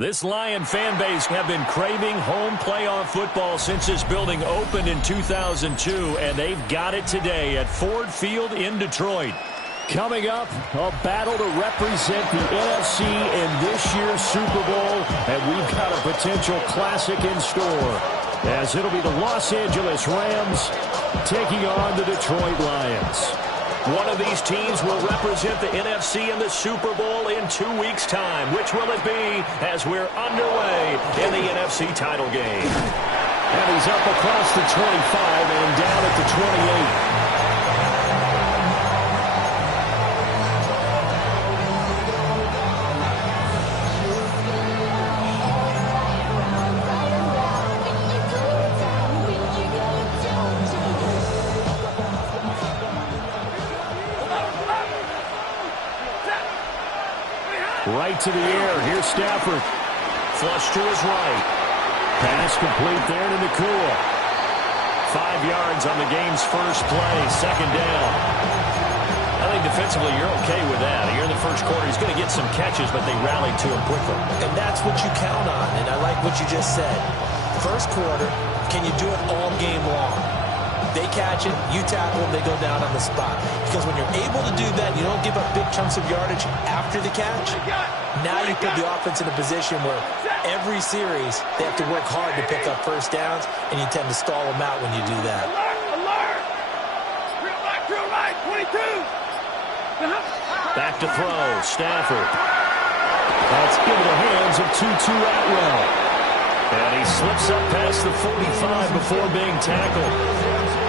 This Lion fan base have been craving home playoff football since this building opened in 2002, and they've got it today at Ford Field in Detroit. Coming up, a battle to represent the NFC in this year's Super Bowl, and we've got a potential classic in store, as it'll be the Los Angeles Rams taking on the Detroit Lions. One of these teams will represent the NFC in the Super Bowl in 2 weeks' time. Which will it be as we're underway in the NFC title game? And he's up across the 25 and down at the 28. Right to the air. Here's Stafford. Flush to his right. Pass complete there to Nakua. 5 yards on the game's first play. Second down. I think defensively you're okay with that. Here in the first quarter, he's going to get some catches, but they rallied to him quickly. And that's what you count on, and I like what you just said. First quarter, can you do it all game long? They catch it, you tackle them, they go down on the spot. Because when you're able to do that, you don't give up big chunks of yardage after the catch. Now you put the offense in a position where every series they have to work hard to pick up first downs, and you tend to stall them out when you do that. Alert! Drill right, 22! Back to throw, Stafford. That's into the hands of Tutu Atwell. And he slips up past the 45 before being tackled.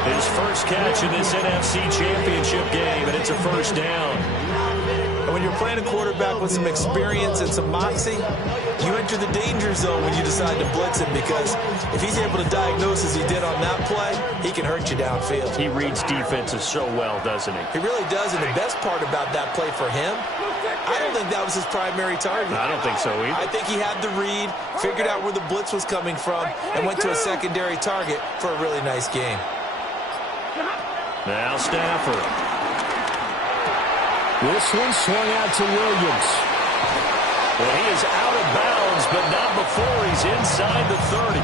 His first catch in this NFC Championship game, and it's a first down. And when you're playing a quarterback with some experience and some moxie, you enter the danger zone when you decide to blitz him, because if he's able to diagnose as he did on that play, he can hurt you downfield. He reads defenses so well, doesn't he? He really does, and the best part about that play for him, I don't think that was his primary target. I don't think so either. I think he had the read, figured out where the blitz was coming from, and went to a secondary target for a really nice game. Now Stafford. This one swung out to Williams. Well, he is out of bounds, but not before he's inside the 30.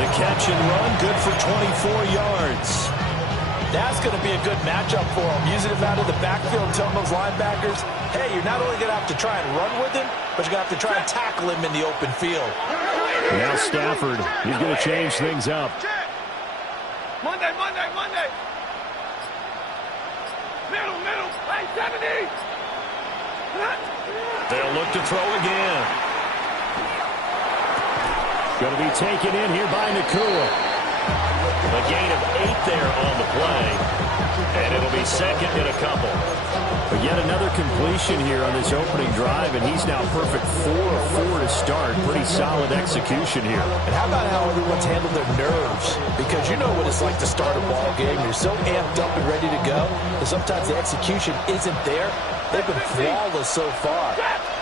The catch and run, good for 24 yards. That's going to be a good matchup for him. Using him out of the backfield, telling those linebackers, hey, you're not only going to have to try and run with him, but you're going to have to try and tackle him in the open field. Now Stafford, he's going to change things up. Monday. Middle. Hey, 70. They'll look to throw again. Going to be taken in here by Nakua. A gain of 8 there on the play. And it'll be second and a couple. But yet another completion here on this opening drive, and he's now perfect 4 of 4 to start. Pretty solid execution here. And how about how everyone's handled their nerves? Because you know what it's like to start a ball game. You're so amped up and ready to go, and sometimes the execution isn't there. They've been flawless so far.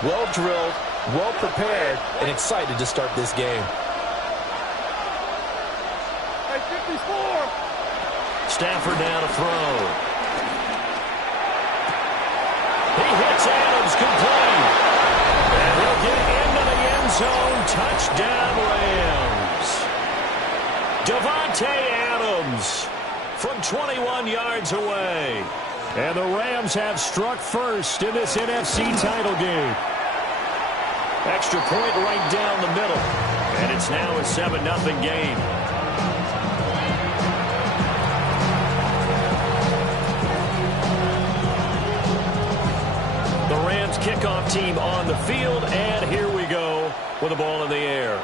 Well drilled, well prepared, and excited to start this game. Hey, 54. Stafford now to throw. He hits Adams complete. And he'll get into the end zone. Touchdown, Rams. Davante Adams from 21 yards away. And the Rams have struck first in this NFC title game. Extra point right down the middle. And it's now a 7-0 game. The Rams kickoff team on the field, and here we go with the ball in the air.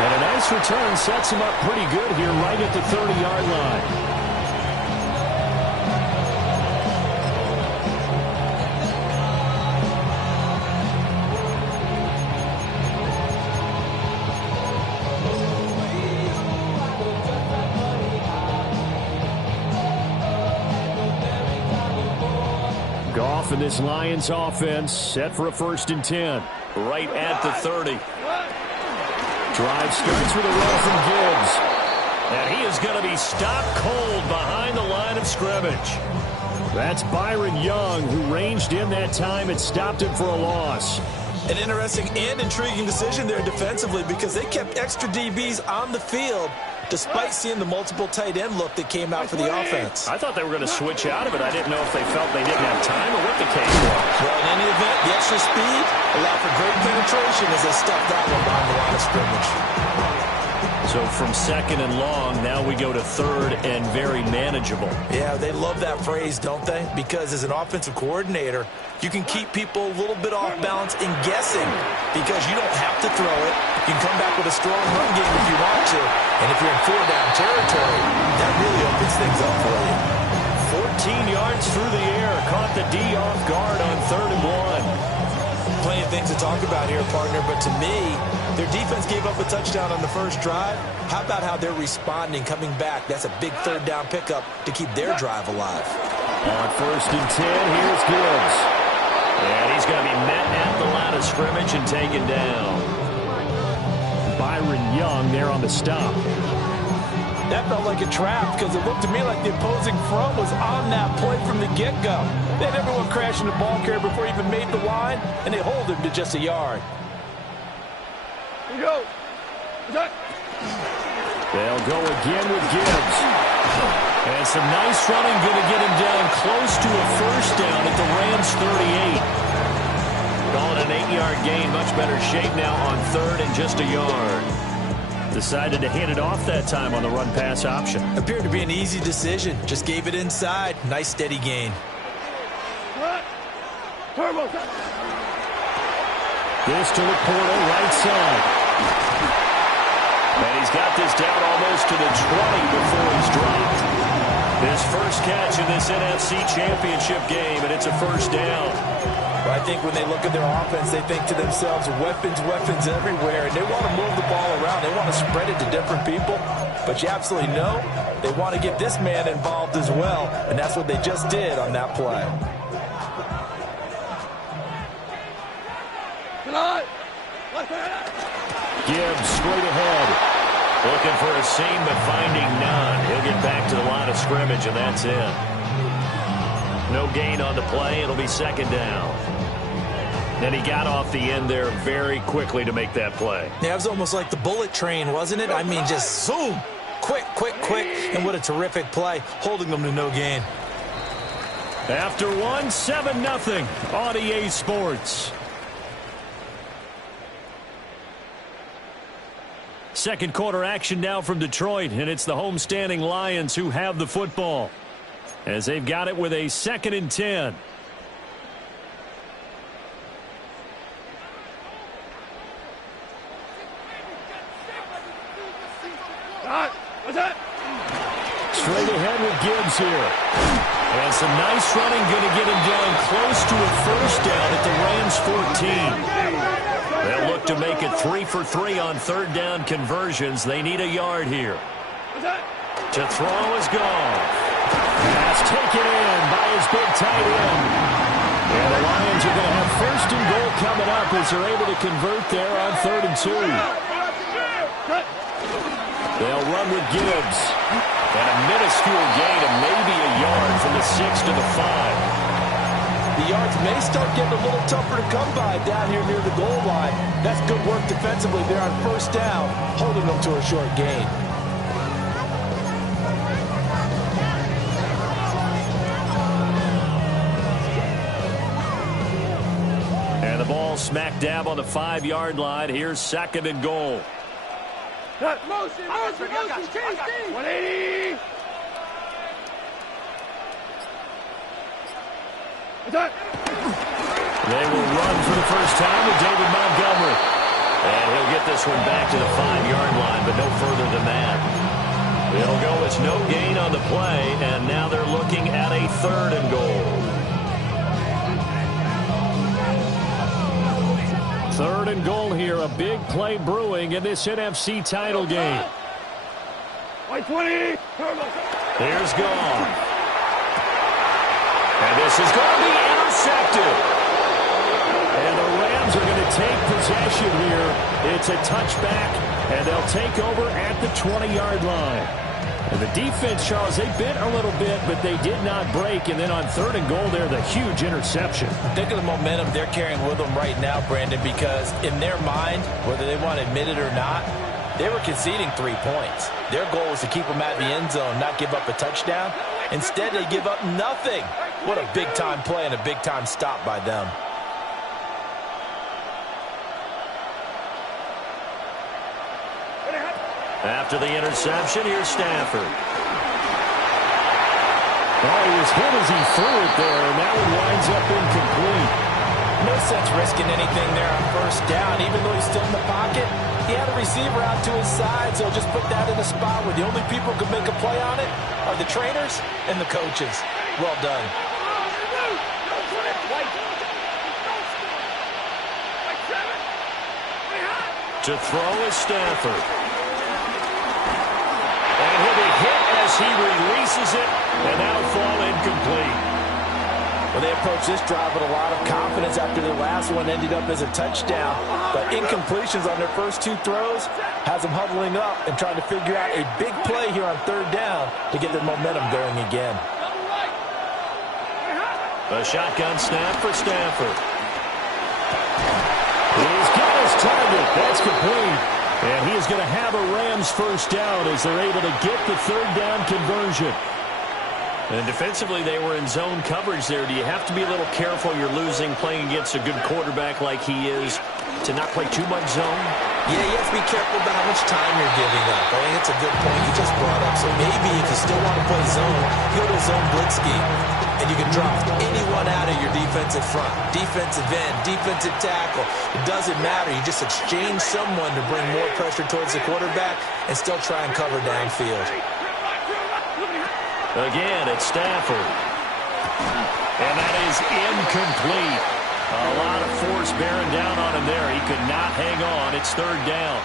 And a nice return sets him up pretty good here right at the 30-yard line. Goff and this Lions offense set for a 1st and 10. Right at the 30. Drive starts with a run from Gibbs. And he is going to be stopped cold behind the line of scrimmage. That's Byron Young, who ranged in that time and stopped him for a loss. An interesting and intriguing decision there defensively because they kept extra DBs on the field despite seeing the multiple tight end look that came out for the offense. I thought they were going to switch out of it. I didn't know if they felt they didn't have time or what the case was. Well, in any event, the extra speed allowed for great penetration as they stuffed that one behind the line of scrimmage. So from second and long, now we go to third and very manageable. Yeah, they love that phrase, don't they? Because as an offensive coordinator, you can keep people a little bit off balance in guessing because you don't have to throw it. You can come back with a strong run game if you want to. And if you're in four-down territory, that really opens things up for you. 14 yards through the air. Caught the D off guard on 3rd and 1. Plenty of things to talk about here, partner, but to me, their defense gave up a touchdown on the first drive. How about how they're responding, coming back? That's a big 3rd down pickup to keep their drive alive. On 1st and 10, here's Gibbs. And he's going to be met at the line of scrimmage and taken down. Byron Young there on the stop. That felt like a trap because it looked to me like the opposing front was on that play from the get-go. They had everyone crashing the ball carrier before he even made the line, and they hold him to just a yard. Here you go. They'll go again with Gibbs. And some nice running, going to get him down close to a 1st down at the Rams 38. Call it an 8-yard gain, much better shape now on 3rd and just a yard. Decided to hand it off that time on the run-pass option. Appeared to be an easy decision. Just gave it inside. Nice steady gain. Turbo. This to Laporta, right side. And he's got this down almost to the 20 before he's dropped. His first catch in this NFC Championship game, and it's a 1st down. Well, I think when they look at their offense, they think to themselves, weapons, weapons everywhere, and they want to move the ball around. They want to spread it to different people, but you absolutely know they want to get this man involved as well, and that's what they just did on that play. Gibbs straight ahead. Looking for a seam, but finding none. He'll get back to the line of scrimmage, and that's it. No gain on the play. It'll be 2nd down. And he got off the end there very quickly to make that play. Yeah, it was almost like the bullet train, wasn't it? I mean, just zoom. Quick, quick, quick. And what a terrific play, holding them to no gain. After 1, 7-0 on EA Sports. Second quarter action now from Detroit, and it's the homestanding Lions who have the football as they've got it with a 2nd and 10. Straight ahead with Gibbs here. And some nice running, going to get him down close to a 1st down at the Rams 14. They'll look to make it 3 for 3 on 3rd down conversions. They need a yard here. To throw is gone. Pass taken in by his big tight end. And the Lions are going to have 1st and goal coming up as they're able to convert there on 3rd and 2. They'll run with Gibbs. And a minuscule gain of maybe a yard from the 6 to the 5. The yards may start getting a little tougher to come by down here near the goal line. That's good work defensively there on 1st down, holding them to a short gain. And the ball smack dab on the 5-yard line. Here's 2nd and goal. Motion, 180. They will run for the first time with David Montgomery. And he'll get this one back to the 5-yard line, but no further than that. It'll go as no gain on the play, and now they're looking at a 3rd and goal. 3rd and goal here, a big play brewing in this NFC title game. 20. Here's gone. And this is going to be intercepted. And the Rams are going to take possession here. It's a touchback, and they'll take over at the 20-yard line. And the defense, Charles, they bit a little bit, but they did not break. And then on 3rd and goal there, the huge interception. Think of the momentum they're carrying with them right now, Brandon, because in their mind, whether they want to admit it or not, they were conceding 3 points. Their goal was to keep them at the end zone, not give up a touchdown. Instead, they give up nothing. What a big-time play and a big-time stop by them. After the interception, here's Stafford. Oh, he was hit as he threw it there, and that one winds up incomplete. No sense risking anything there on 1st down. Even though he's still in the pocket, he had a receiver out to his side, so just put that in a spot where the only people who can make a play on it are the trainers and the coaches. Well done. To throw is Stafford. And he'll be hit as he releases it, and that'll fall incomplete. Well, they approached this drive with a lot of confidence after their last one ended up as a touchdown. But incompletions on their first 2 throws has them huddling up and trying to figure out a big play here on 3rd down to get their momentum going again. A shotgun snap for Stafford. He's got his target. That's complete. And he is going to have a Rams 1st down as they're able to get the 3rd down conversion. And defensively, they were in zone coverage there. Do you have to be a little careful? You're losing playing against a good quarterback like he is to not play too much zone? Yeah, you have to be careful about how much time you're giving up. I think it's a good point you just brought up. So maybe if you still want to play zone, go to zone blitz scheme. And you can drop anyone out of your defensive front. Defensive end, defensive tackle. It doesn't matter. You just exchange someone to bring more pressure towards the quarterback and still try and cover downfield. Again, it's Stafford. And that is incomplete. A lot of force bearing down on him there. He could not hang on. It's 3rd down.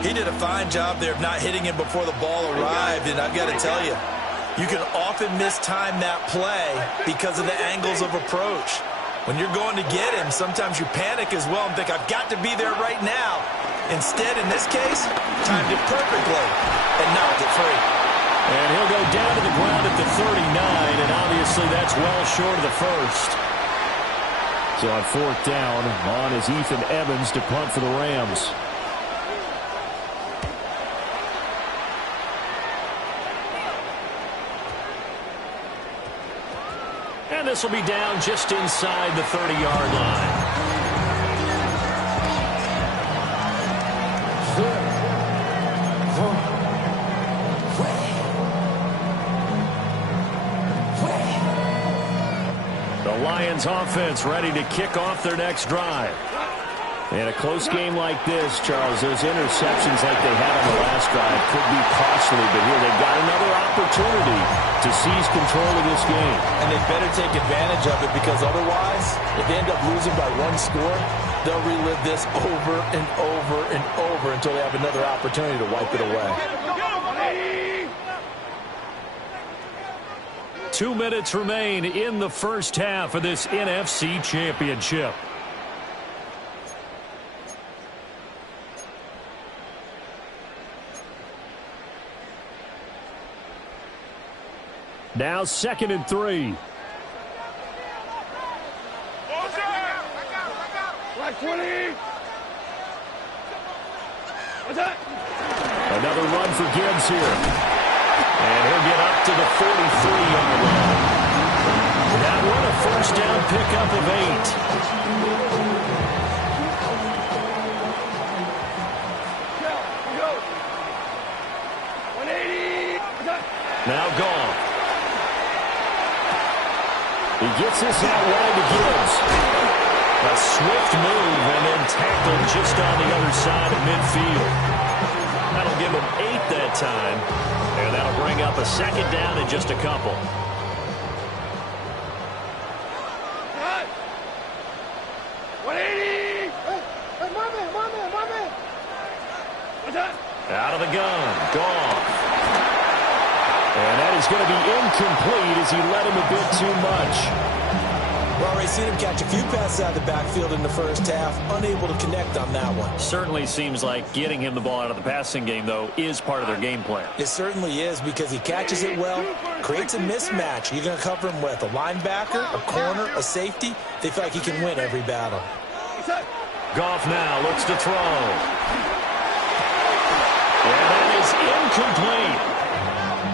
He did a fine job there of not hitting him before the ball arrived. And I've got to tell you, you can often mistime that play because of the angles of approach. When you're going to get him, sometimes you panic as well and think, I've got to be there right now. Instead, in this case, timed it perfectly and knocked it free. And he'll go down to the ground at the 39, and obviously that's well short of the 1st. So on 4th down, on is Ethan Evans to punt for the Rams. And this will be down just inside the 30-yard line. The Lions offense ready to kick off their next drive. In a close game like this, Charles, those interceptions like they had on the last drive could be costly, but here they've got another opportunity to seize control of this game. And they better take advantage of it because otherwise, if they end up losing by 1 score, they'll relive this over and over and over until they have another opportunity to wipe it away. 2 minutes remain in the 1st half of this NFC Championship. Now 2nd and 3. Black 20. What's that? Another run for Gibbs here. And he'll get up to the 43-yard line. That one a 1st down pickup of 180. Now gone. He gets this out wide to Gibbs. A swift move and then tackled just on the other side of midfield. That'll give him 8 that time. And that'll bring up a 2nd down in just a couple. Out of the gun. Gone. And that is going to be incomplete as he led him a bit too much. We've already seen him catch a few passes out of the backfield in the first half, unable to connect on that one. Certainly seems like getting him the ball out of the passing game, though, is part of their game plan. It certainly is, because he catches it well, creates a mismatch. You're going to cover him with a linebacker, a corner, a safety. They feel like he can win every battle. Goff now looks to throw. And that is incomplete.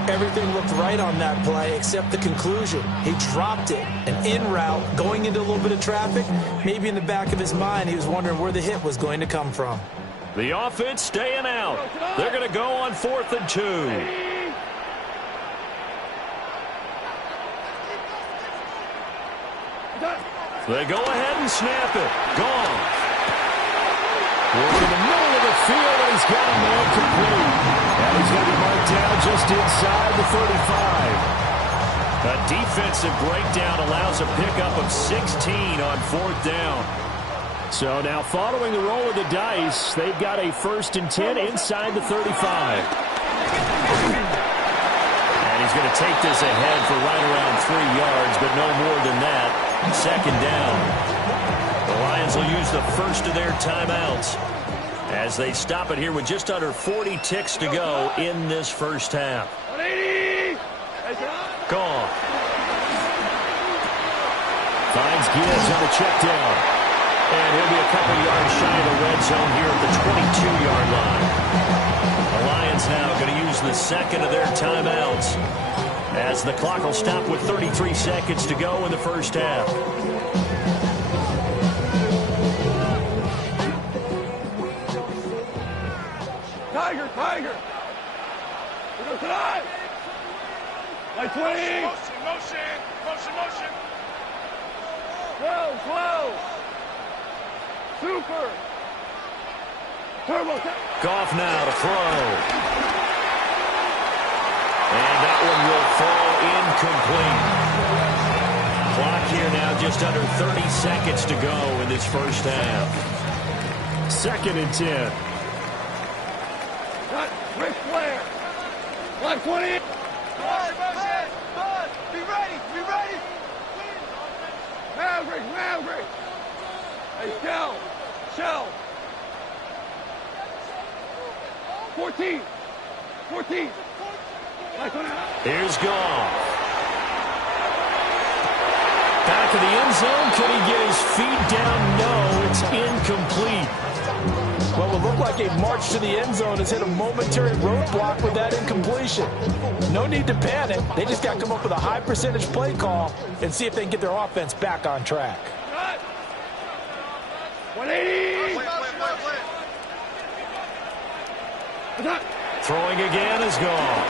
Everything looked right on that play except the conclusion. He dropped it, an in route, going into a little bit of traffic. Maybe in the back of his mind, he was wondering where the hit was going to come from. The offense staying out. They're going to go on 4th and 2. They go ahead and snap it. Gone. Work in the middle of the field, and he's got a man complete. And he's going to be marked down just inside the 35. A defensive breakdown allows a pickup of 16 on 4th down. So now following the roll of the dice, they've got a 1st and 10 inside the 35. And he's going to take this ahead for right around 3 yards, but no more than that. 2nd down. The Lions will use the first of their timeouts as they stop it here with just under 40 ticks to go in this first half. Gone. Finds Gibbs on the check down. And he'll be a couple yards shy of the red zone here at the 22-yard line. The Lions now going to use the second of their timeouts as the clock will stop with 33 seconds to go in the first half. Tiger, Tiger. We go tonight. Like 20. Motion. Slow. Super. Turbo. Goff now to throw. And that one will fall incomplete. Clock here now just under 30 seconds to go in this first half. 2nd and 10. Ric Flair. Like 20. Be ready. Maverick. Hey, Shell. 14. Like 20. Here's Goff. Back of the end zone. Could he get his feet down? No, it's incomplete. What will look like a march to the end zone has hit a momentary roadblock with that incompletion. No need to panic. They just got to come up with a high percentage play call and see if they can get their offense back on track. 180. Throwing again is gone.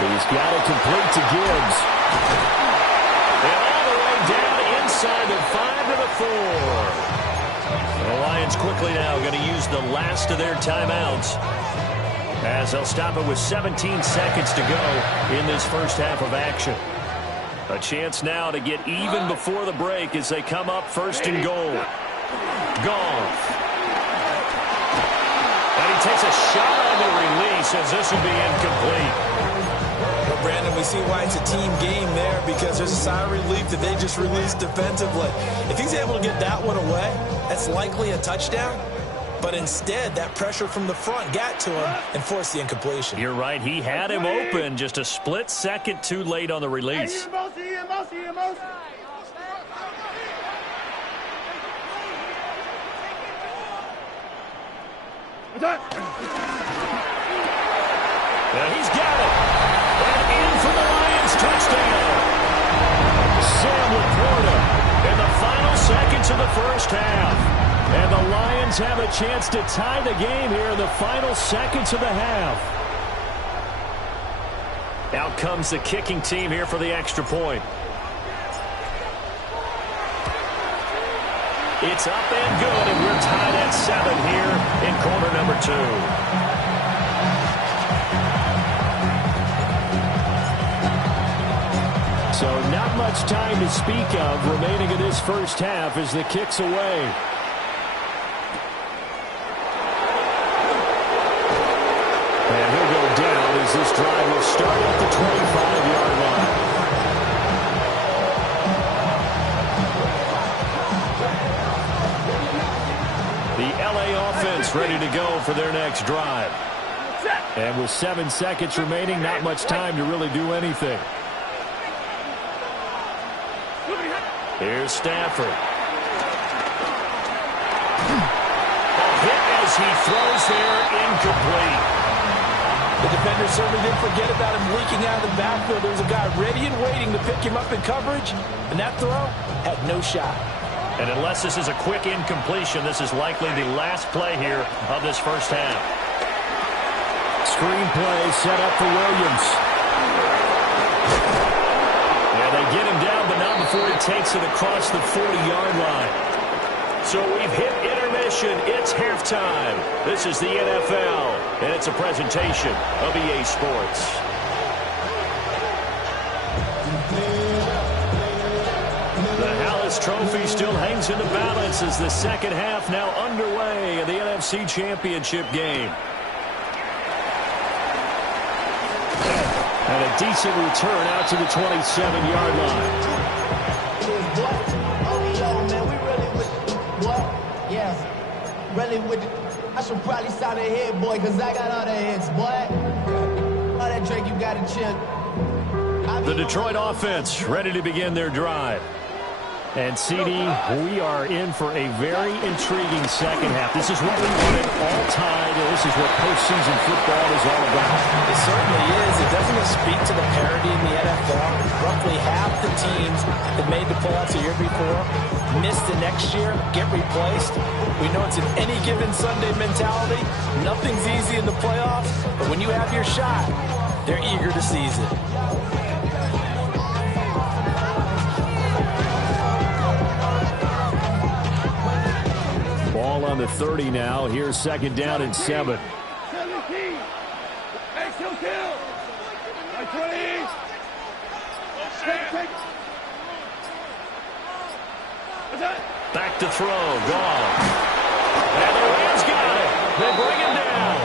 He's got it complete to Gibbs. And all the way down inside the 5 to the 4. The Lions quickly now going to use the last of their timeouts as they'll stop it with 17 seconds to go in this first half of action. A chance now to get even before the break as they come up 1st and goal. Goff. And he takes a shot on the release as this will be incomplete. Well, Brandon, we see why it's a team game there, because there's a sigh of relief that they just released defensively. If he's able to get that one away, that's likely a touchdown. But instead, that pressure from the front got to him and forced the incompletion. You're right. He had him open, just a split second too late on the release. Now he's got it. And in for the Lions touchdown. Sam Laporta in the final seconds of the first half. And the Lions have a chance to tie the game here in the final seconds of the half. Out comes the kicking team here for the extra point. It's up and good, and we're tied at 7 here in quarter number 2. So not much time to speak of remaining in this first half as the kick's away. And he'll go down as this drive will start at the 25-yard line. LA offense ready to go for their next drive. And with 7 seconds remaining, not much time to really do anything. Here's Stafford. A hit as he throws there, incomplete. The defender certainly didn't forget about him leaking out of the backfield. There was a guy ready and waiting to pick him up in coverage, and that throw had no shot. And unless this is a quick incompletion, this is likely the last play here of this first half. Screen play set up for Williams. And they get him down, but not before he takes it across the 40-yard line. So we've hit intermission. It's halftime. This is the NFL, and it's a presentation of EA Sports. The Hallis Trophy still hangs in the balance as the second half now underway in the NFC Championship game. And a decent return out to the 27-yard line. I should probably start a hit, boy, because I got all the hits, boy. All that drink, you got to chill. The Detroit offense ready to begin their drive. And, CD, we are in for a very intriguing second half. This is what we wanted all time, and this is what postseason football is all about. It certainly is. It doesn't speak to the parity in the NFL. Roughly half the teams that made the playoffs the year before missed the next year, get replaced. We know it's an any given Sunday mentality. Nothing's easy in the playoffs, but when you have your shot, they're eager to seize it. Ball on the 30 now. Here's second down and 7. 17. Hey, kill. Like 20. Take. What's that? Back to throw. Gone. And the Rams got it. They bring him down.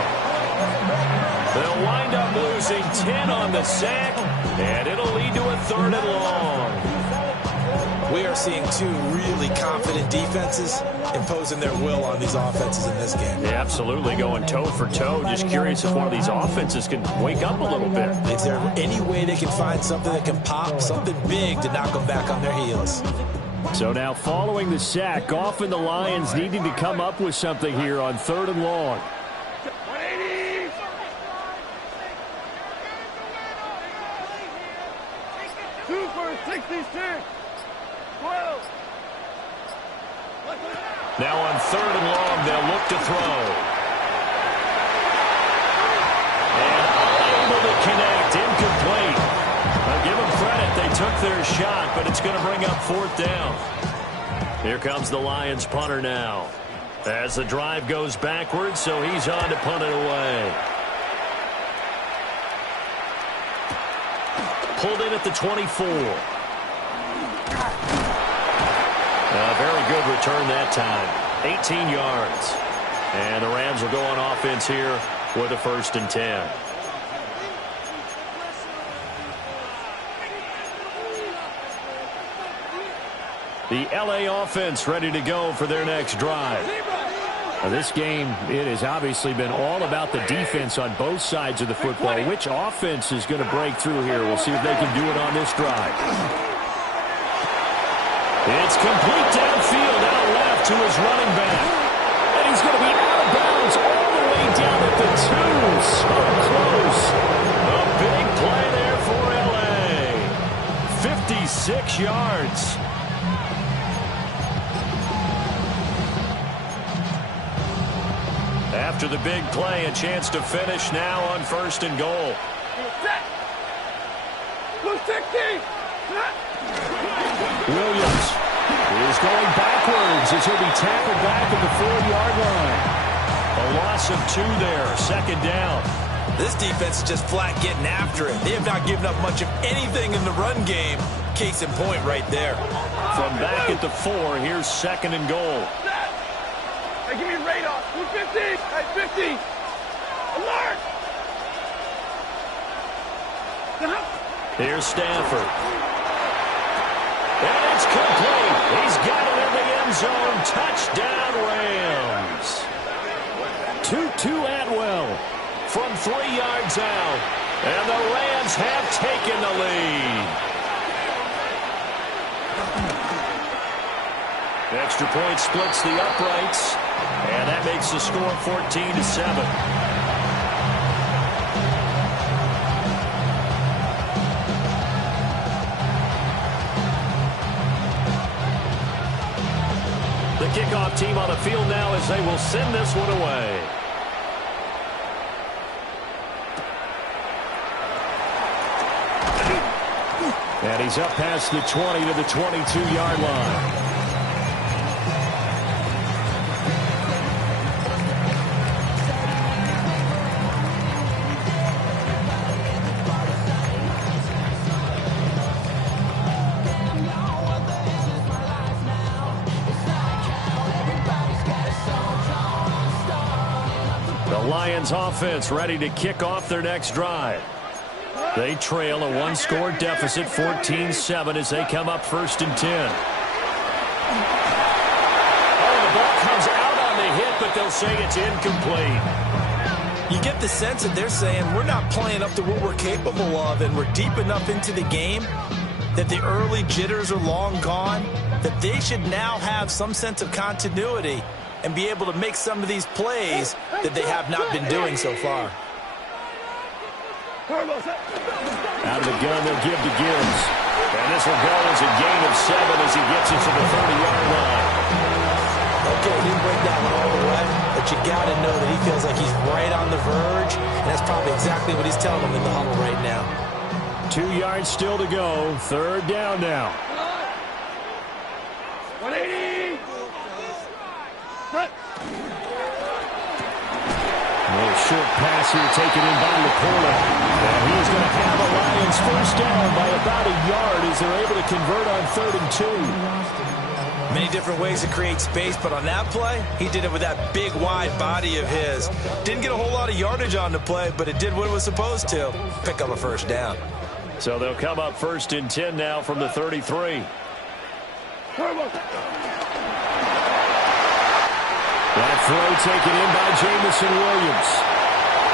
They'll wind up losing 10 on the sack, and it'll lead to a 3rd and long. We are seeing two really confident defenses imposing their will on these offenses in this game. Yeah, absolutely, going toe for toe. Just curious if one of these offenses can wake up a little bit. Is there any way they can find something that can pop, something big to knock them back on their heels? So now following the sack, Goff and the Lions needing to come up with something here on 3rd and long. 180. Two for 66. 12. Now on 3rd and long, they'll look to throw. And unable to connect, incomplete. I'll give them credit, they took their shot, but it's going to bring up 4th down. Here comes the Lions punter now. As the drive goes backwards, so he's on to punt it away. Pulled in at the 24. A very good return that time. 18 yards. And the Rams will go on offense here with a 1st and 10. The LA offense ready to go for their next drive. Now this game, it has obviously been all about the defense on both sides of the football. Which offense is going to break through here? We'll see if they can do it on this drive. It's complete downfield, out left to his running back. And he's going to be out of bounds all the way down at the 2. So close. A big play there for LA. 56 yards. After the big play, a chance to finish now on 1st and goal. Blue 60. Williams is going backwards as he'll be tackled back at the 4-yard line. A loss of 2 there, 2nd down. This defense is just flat getting after it. They have not given up much of anything in the run game. Case in point right there. From back at the 4, here's 2nd and goal. Hey, give me radar. Blue 50. Hey, 50. Alert. Here's Stafford. And it's complete. He's got it in the end zone. Touchdown, Rams. to Atwell from 3 yards out. And the Rams have taken the lead. Extra point splits the uprights, and that makes the score 14-7. The kickoff team on the field now as they will send this one away. And he's up past the 20 to the 22-yard line. The Lions offense ready to kick off their next drive. They trail a one-score deficit, 14-7, as they come up 1st and 10. Oh, the ball comes out on the hit, but they'll say it's incomplete. You get the sense that they're saying we're not playing up to what we're capable of, and we're deep enough into the game that the early jitters are long gone, that they should now have some sense of continuity and be able to make some of these plays that they have not been doing so far. Out of the gun, they'll give to Gibbs. And this will go as a gain of 7 as he gets it to the 30-yard line. Okay, he didn't break that one all the way, but you got to know that he feels like he's right on the verge, and that's probably exactly what he's telling them in the huddle right now. 2 yards still to go. 3rd down now. 180. A little short pass here taken in by Laporta. And he's going to have a Lions 1st down by about a yard as they're able to convert on 3rd and 2. Many different ways to create space, but on that play, he did it with that big, wide body of his. Didn't get a whole lot of yardage on the play, but it did what it was supposed to. Pick up a 1st down. So they'll come up 1st and 10 now from the 33. That throw taken in by Jamison Williams.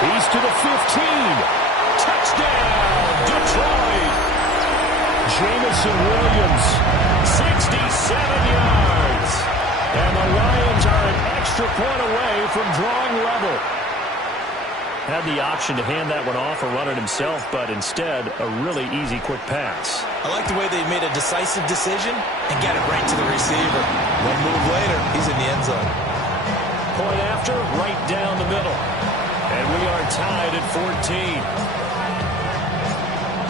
He's to the 15. Touchdown, Detroit. Jamison Williams, 67 yards. And the Lions are an extra point away from drawing level. Had the option to hand that one off or run it himself, but instead, a really easy, quick pass. I like the way they made a decisive decision and got it right to the receiver. One move later, he's in the end zone. Point after, right down the middle. And we are tied at 14.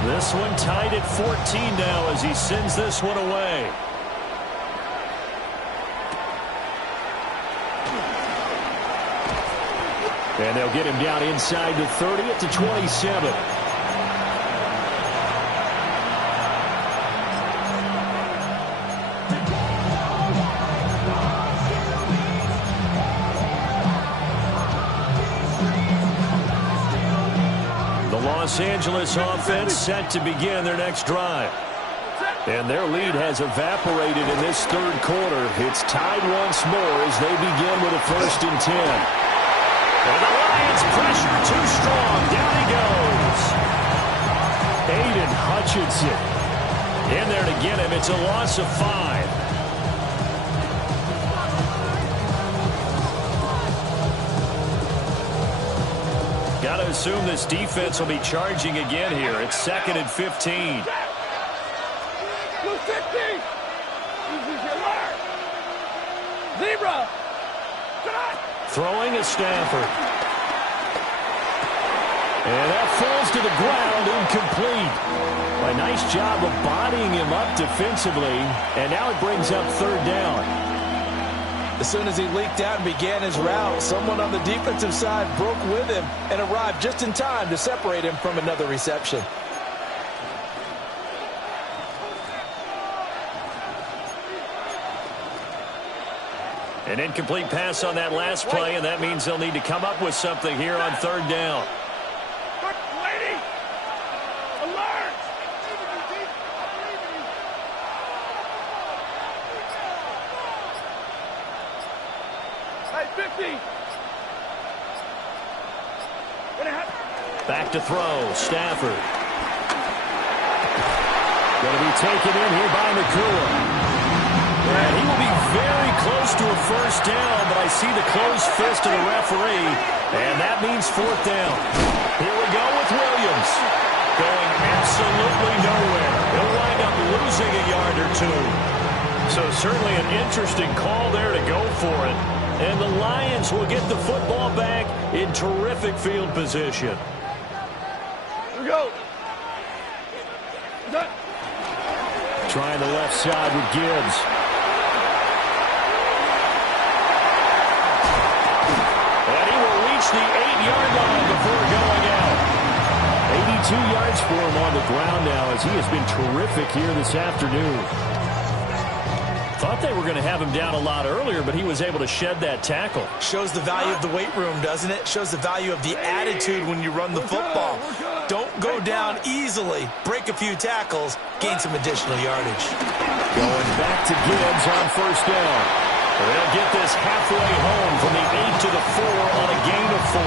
This one tied at 14 now as he sends this one away. And they'll get him down inside the 30 at the 27. Los Angeles offense set to begin their next drive. And their lead has evaporated in this 3rd quarter. It's tied once more as they begin with a 1st and 10. And the Lions pressure too strong. Down he goes. Aiden Hutchinson in there to get him. It's a loss of 5. Got to assume this defense will be charging again here. It's 2nd and 15. Zebra. Throwing a Stafford. And that falls to the ground, incomplete. A nice job of bodying him up defensively, and now it brings up 3rd down. As soon as he leaked out and began his route, someone on the defensive side broke with him and arrived just in time to separate him from another reception. An incomplete pass on that last play, and that means they'll need to come up with something here on 3rd down. Lady! Alert! Hey, 50! Back to throw. Stafford. Going to be taken in here by Nakua. And he will be very close to a first down, but I see the closed fist of the referee, and that means fourth down. Here we go with Williams. Going absolutely nowhere. He'll wind up losing a yard or two. So certainly an interesting call there to go for it. And the Lions will get the football back in terrific field position. Here we go. Trying the left side with Gibbs. And he will reach the 8-yard line before going out. 82 yards for him on the ground now as he has been terrific here this afternoon. Thought they were going to have him down a lot earlier, but he was able to shed that tackle. Shows the value of the weight room, doesn't it? Shows the value of the attitude when you run the football. Don't go down easily. Break a few tackles. Gain some additional yardage. Going back to Gibbs on first down. They'll get this halfway home from the 8 to the 4 on a gain of 4.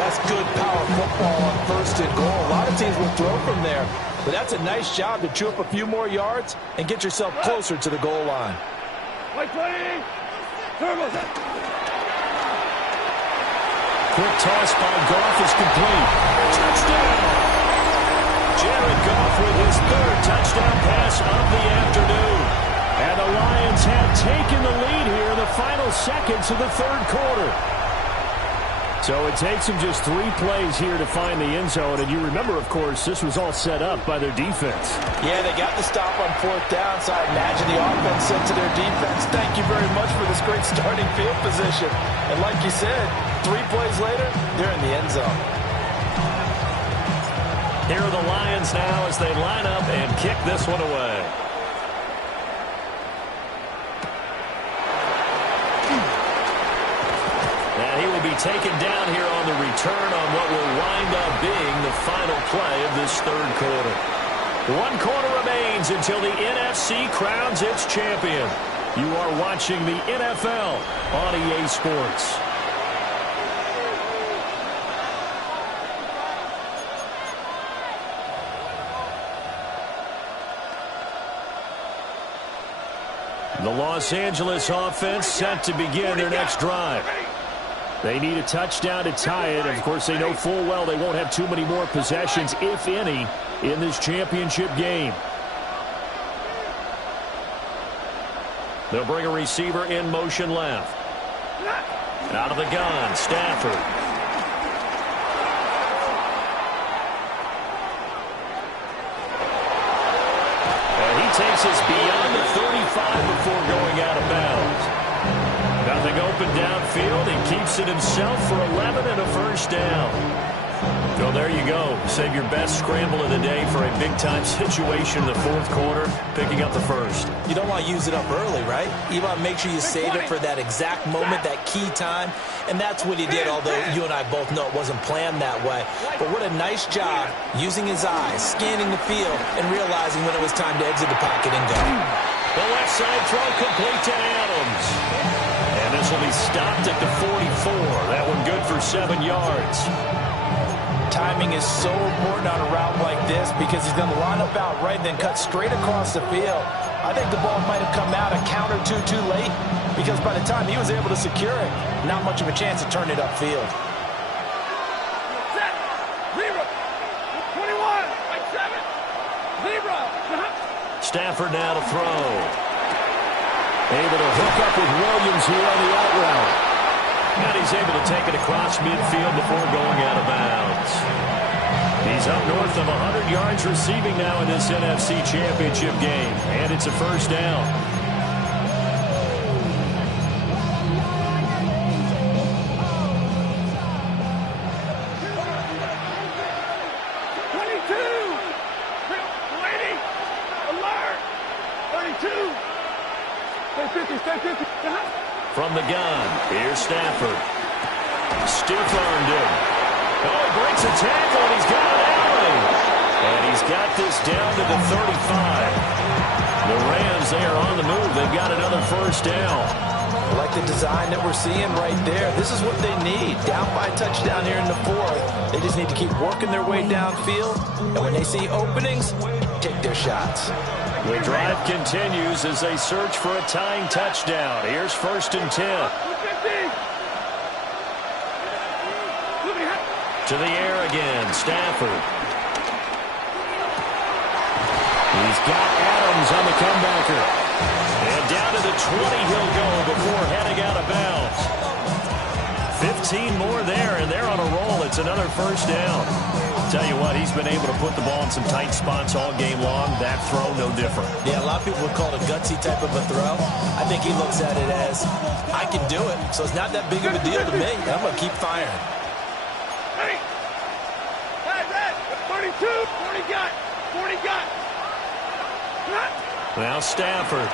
That's good power football on first and goal. A lot of teams will throw from there. But that's a nice job to chew up a few more yards and get yourself closer to the goal line. Quick toss by Goff is complete. Touchdown! Jared Goff with his third touchdown pass of the afternoon. And the Lions have taken the lead here in the final seconds of the third quarter. So it takes them just 3 plays here to find the end zone. And you remember, of course, this was all set up by their defense. Yeah, they got the stop on fourth down, so I imagine the offense said to their defense, thank you very much for this great starting field position. And like you said, 3 plays later, they're in the end zone. Here are the Lions now as they line up and kick this one away. Taken down here on the return on what will wind up being the final play of this third quarter. 1 quarter remains until the NFC crowns its champion. You are watching the NFL on EA Sports. The Los Angeles offense set to begin their next drive. They need a touchdown to tie it. Of course, they know full well they won't have too many more possessions, if any, in this championship game. They'll bring a receiver in motion left. Out of the gun, Stafford. And he takes us beyond the 35 before going out of bounds. Nothing open downfield. He keeps it himself for 11 and a first down. So there you go. Save your best scramble of the day for a big-time situation in the fourth quarter, picking up the first. You don't want to use it up early, right? You want to make sure you save it for that exact moment, that key time. And that's what he did, although you and I both know it wasn't planned that way. But what a nice job using his eyes, scanning the field, and realizing when it was time to exit the pocket and go. The left side throw complete to Adams. And this will be stopped at the 44. That one good for 7 yards. Timing is so important on a route like this because he's going to line up out right and then cut straight across the field. I think the ball might have come out a count or two too late because by the time he was able to secure it, not much of a chance to turn it upfield. Set. Zebra. 21. Like 7. Zebra. Stafford now to throw. Able to hook up with Williams here on the out route. And he's able to take it across midfield before going out of bounds. He's up north of 100 yards receiving now in this NFC Championship game. And it's a first down. From the gun, here's Stafford. Stiff-armed him. Oh, he breaks a tackle, and he's got an alley. And he's got this down to the 35. The Rams, they are on the move. They've got another first down. Like like the design that we're seeing right there. This is what they need. Down by a touchdown here in the fourth. They just need to keep working their way downfield. And when they see openings, take their shots. The drive continues as they search for a tying touchdown. Here's 1st and 10. To the air again, Stafford. He's got Adams on the comebacker. And down to the 20 he'll go before heading out of bounds. 15 more there, and they're on a roll. It's another 1st down. Tell you what, he's been able to put the ball in some tight spots all game long. That throw, no different. Yeah, a lot of people would call it a gutsy type of a throw. I think he looks at it as, I can do it, so it's not that big of a deal to me. I'm going to keep firing. Hey! Hey, 32! 40 got! 40 got! Now Stafford.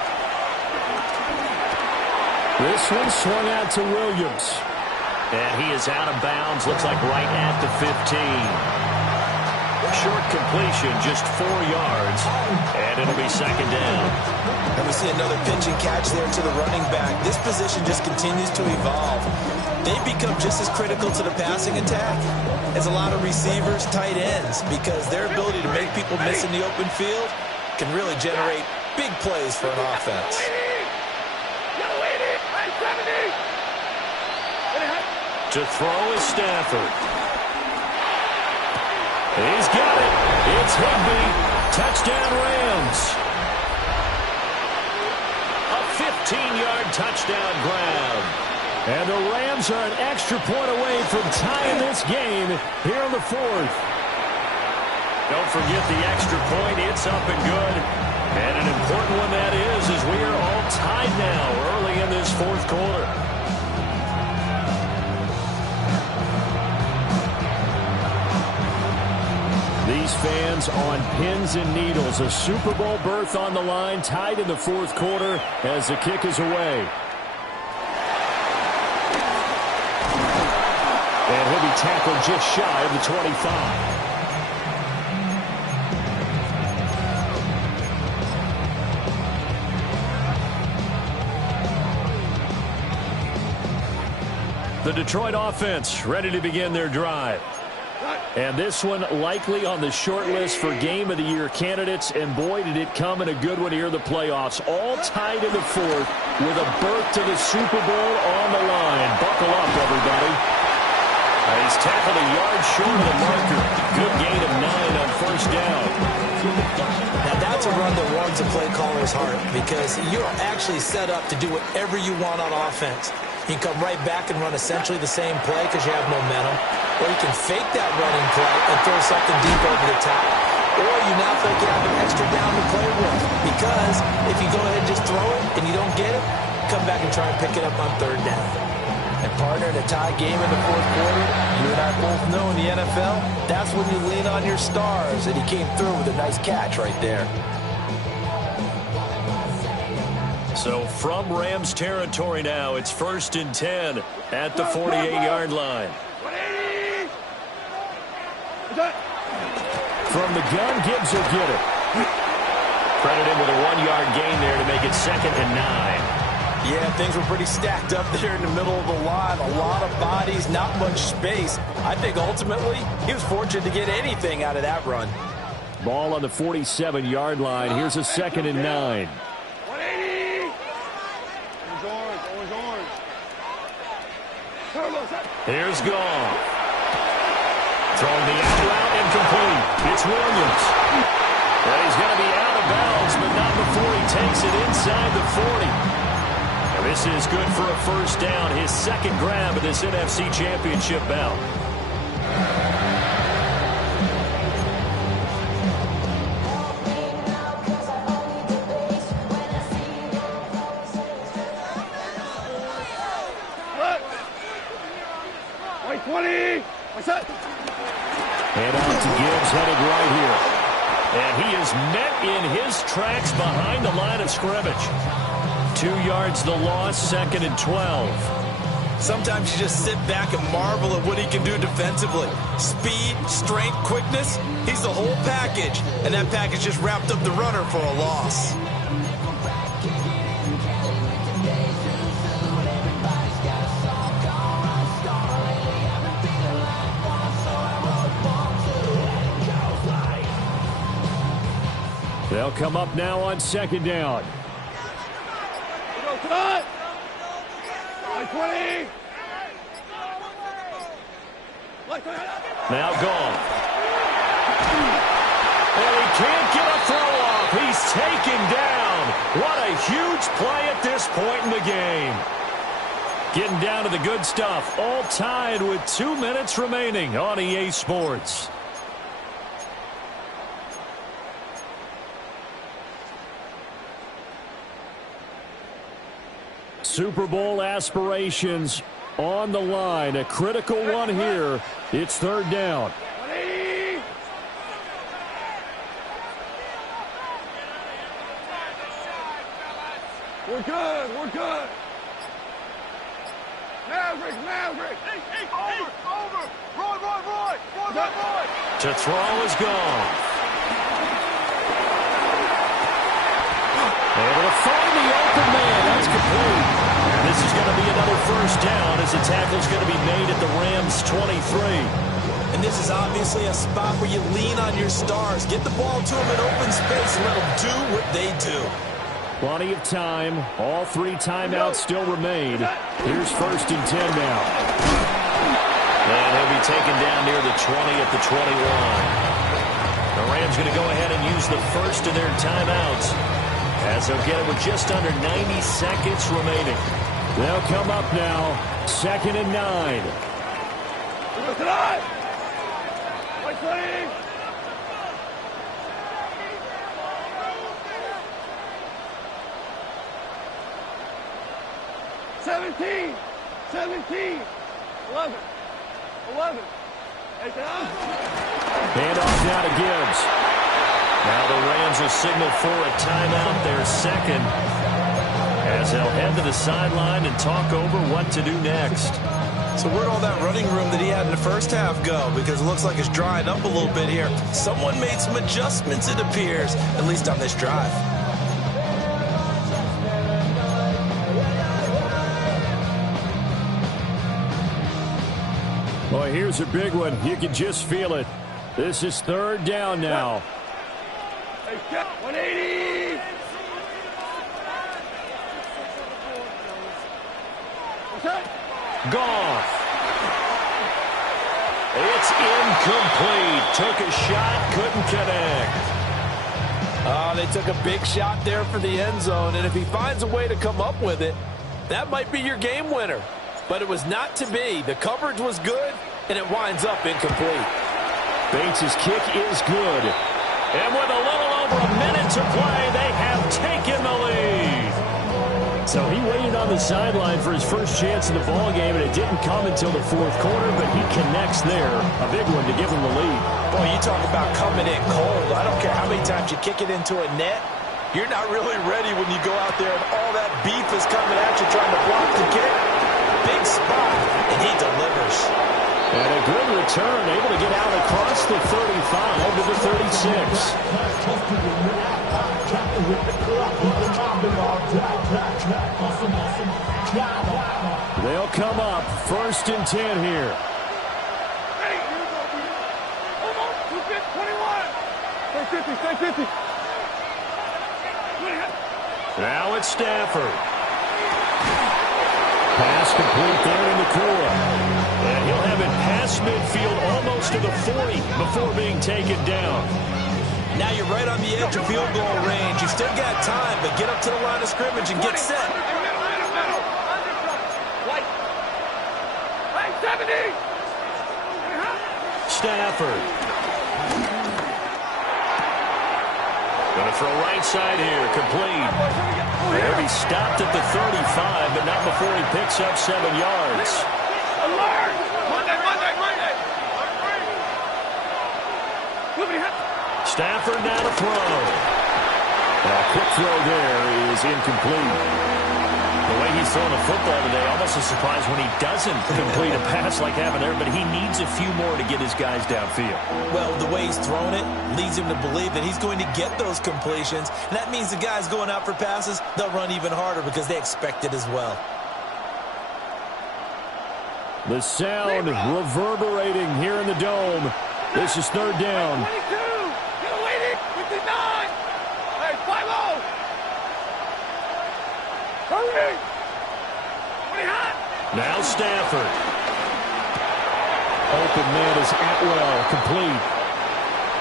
This one swung out to Williams. And he is out of bounds, looks like right at the 15. Short completion, just 4 yards, and it'll be 2nd down. And we see another pitch and catch there to the running back. This position just continues to evolve. They've become just as critical to the passing attack as a lot of receivers, tight ends, because their ability to make people miss in the open field can really generate big plays for an offense. To throw is Stafford. He's got it. It's Higbee. Touchdown Rams. A 15-yard touchdown grab. And the Rams are an extra point away from tying this game here in the 4th. Don't forget the extra point. It's up and good. And an important one that is, as we are all tied now early in this 4th quarter. These fans on pins and needles. A Super Bowl berth on the line, tied in the 4th quarter as the kick is away. And he'll be tackled just shy of the 25. The Detroit offense ready to begin their drive. And this one likely on the short list for Game of the Year candidates. And boy, did it come in a good one here in the playoffs. All tied in the 4th with a berth to the Super Bowl on the line. Buckle up, everybody. He's tackled a yard short of the marker. Good gain of 9 on 1st down. Now that's a run that warms a play caller's heart because you're actually set up to do whatever you want on offense. You can come right back and run essentially the same play because you have momentum. Or you can fake that running play and throw something deep over the top. Or you now feel like you have an extra down to play with. Because if you go ahead and just throw it and you don't get it, come back and try and pick it up on 3rd down. And partner, in a tie game in the 4th quarter, you and I both know in the NFL, that's when you lean on your stars. And he came through with a nice catch right there. So from Rams territory now, it's 1st and 10 at the 48-yard line. From the gun, Gibbs will get it. Credit him with a 1-yard gain there to make it 2nd and 9. Yeah, things were pretty stacked up there in the middle of the line. A lot of bodies, not much space. I think ultimately he was fortunate to get anything out of that run. Ball on the 47-yard line. Here's a 2nd and 9. Here's Goff. Throwing the out route incomplete. It's Williams. Well, he's going to be out of bounds, but not before he takes it inside the 40. Now, this is good for a 1st down. His 2nd grab of this NFC Championship bout. And out to Gibbs, headed right here. And he is met in his tracks behind the line of scrimmage. 2 yards the loss, 2nd and 12. Sometimes you just sit back and marvel at what he can do defensively. Speed, strength, quickness, he's the whole package. And that package just wrapped up the runner for a loss. They'll come up now on second down. Cut! 20! Now gone. And he can't get a throw off. He's taken down. What a huge play at this point in the game. Getting down to the good stuff. All tied with 2 minutes remaining on EA Sports. Super Bowl aspirations on the line. A critical one here. It's third down. We're good. We're good. Maverick. Over. Roy. To throw is gone. Able to find the open man. That's complete. And this is going to be another first down as the tackle's going to be made at the Rams' 23. And this is obviously a spot where you lean on your stars. Get the ball to them in open space and let them do what they do. Plenty of time. All 3 timeouts still remain. Here's first and 10 now. And he'll be taken down near the 20 at the 21. The Rams going to go ahead and use the first of their timeouts, as they'll get it with just under 90 seconds remaining. They'll come up now, 2nd and 9. Seventeen. 11. Handoff now to Gibbs. Now the Rams will signal for a timeout, their second, as they'll head to the sideline and talk over what to do next. So where'd all that running room that he had in the first half go? Because it looks like it's drying up a little bit here. Someone made some adjustments, it appears, at least on this drive. Boy, here's a big one. You can just feel it. This is third down now. 180. Gone. It's incomplete. Took a shot, couldn't connect. Oh, they took a big shot there for the end zone, and if he finds a way to come up with it, that might be your game winner. But it was not to be. The coverage was good, and it winds up incomplete. Bates' kick is good. And with a little over a minute to play, they have taken the lead. So he waited on the sideline for his first chance in the ballgame, and it didn't come until the fourth quarter, but he connects there. A big one to give him the lead. Boy, you talk about coming in cold. I don't care how many times you kick it into a net. You're not really ready when you go out there and all that beef is coming at you trying to block the kick. Big spot, and he delivers. And a good return, able to get out across the 35 to the 36. They'll come up, 1st and 10 here. Stay 50. Now it's Stafford. Pass complete there in the core. And he'll have it past midfield almost to the 40 before being taken down. Now you're right on the edge of field goal range. You still got time, but get up to the line of scrimmage and get set. Right, 70. Stafford. Going to throw right side here, complete. There he stopped at the 35, but not before he picks up 7 yards. Alert! Monday. Stafford now to throw. A quick throw there is incomplete. The way he's throwing the football today, almost a surprise when he doesn't complete a pass like happened there, but he needs a few more to get his guys downfield. Well, the way he's thrown it leads him to believe that he's going to get those completions. And that means the guys going out for passes, they'll run even harder because they expect it as well. The sound reverberating here in the dome. This is third down. 22. Get away, 59. Now Stafford. Open man is Atwell, complete.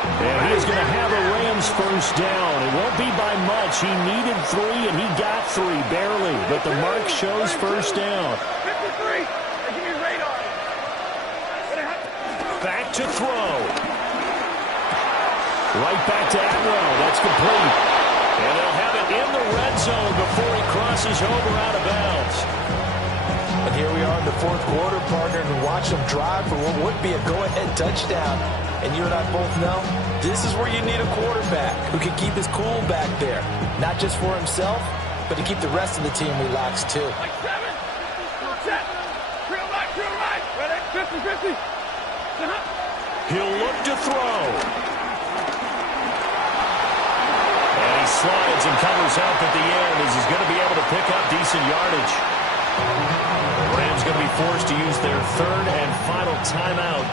And he is going to have a Rams first down. It won't be by much. He needed 3, and he got 3, barely. But the mark shows first down. 53. Give me radar. Back to throw. Right back to Atwell. That's complete. And they'll have it in the red zone before he crosses over out of bounds. And here we are in the fourth quarter, partner, and watch them drive for what would be a go-ahead touchdown. And you and I both know this is where you need a quarterback who can keep his cool back there. Not just for himself, but to keep the rest of the team relaxed too. Like 7. Set. Real right. Ready? 50-50. He'll look to throw. And he slides and covers up at the end as he's going to be able to pick up decent yardage. The Rams going to be forced to use their third and final timeout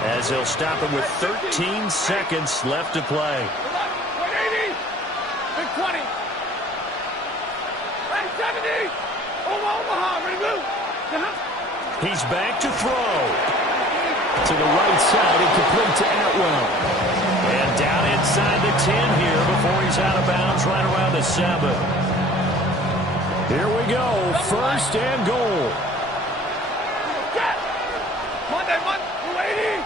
as they'll stop him with 13 seconds left to play. 180. Big 20. 70. Omaha. Ready to move. He's back to throw. To the right side and complete to Atwell. And down inside the 10 here before he's out of bounds right around the 7. Here we go, first and goal. Monday, 280.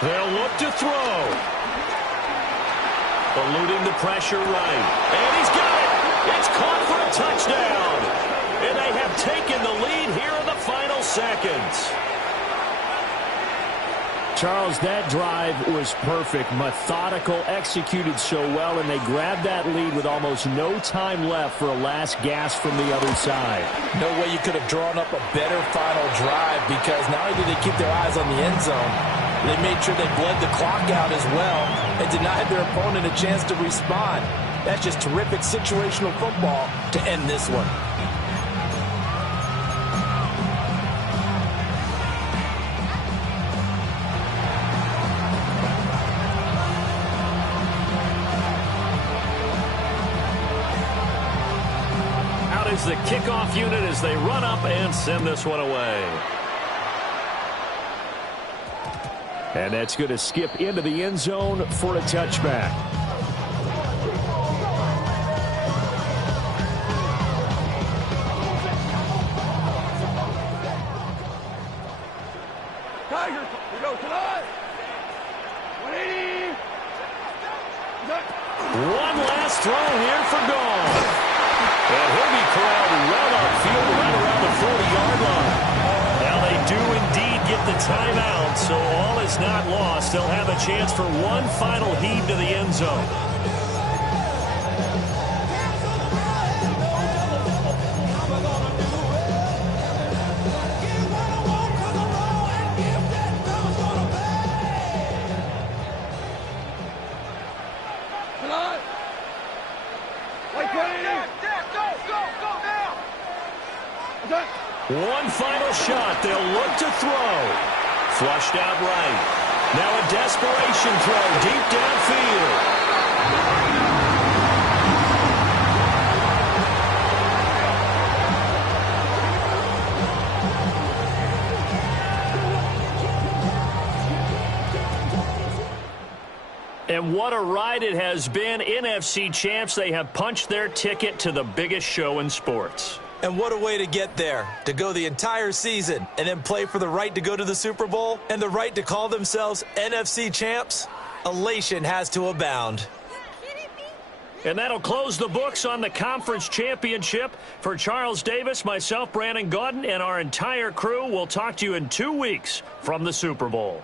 They'll look to throw. Eluding the pressure right. And he's got it. It's caught for a touchdown. And they have taken the lead here in the final seconds. Charles, that drive was perfect, methodical, executed so well, and they grabbed that lead with almost no time left for a last gasp from the other side. No way you could have drawn up a better final drive, because not only did they keep their eyes on the end zone, they made sure they bled the clock out as well and denied their opponent a chance to respond. That's just terrific situational football to end this one. Is the kickoff unit as they run up and send this one away. And that's going to skip into the end zone for a touchback. Tigers, we go tonight. 180. One last throw here for goal. And he'll be corralled well upfield right around the 40-yard line. Now they do indeed get the timeout, so all is not lost. They'll have a chance for one final heave to the end zone. One final shot. They'll look to throw. Flushed out right. Now a desperation throw deep downfield. And what a ride it has been. NFC champs, they have punched their ticket to the biggest show in sports. And what a way to get there, to go the entire season and then play for the right to go to the Super Bowl and the right to call themselves NFC champs. Elation has to abound. And that'll close the books on the conference championship. For Charles Davis, myself, Brandon Gaudin, and our entire crew, we'll talk to you in 2 weeks from the Super Bowl.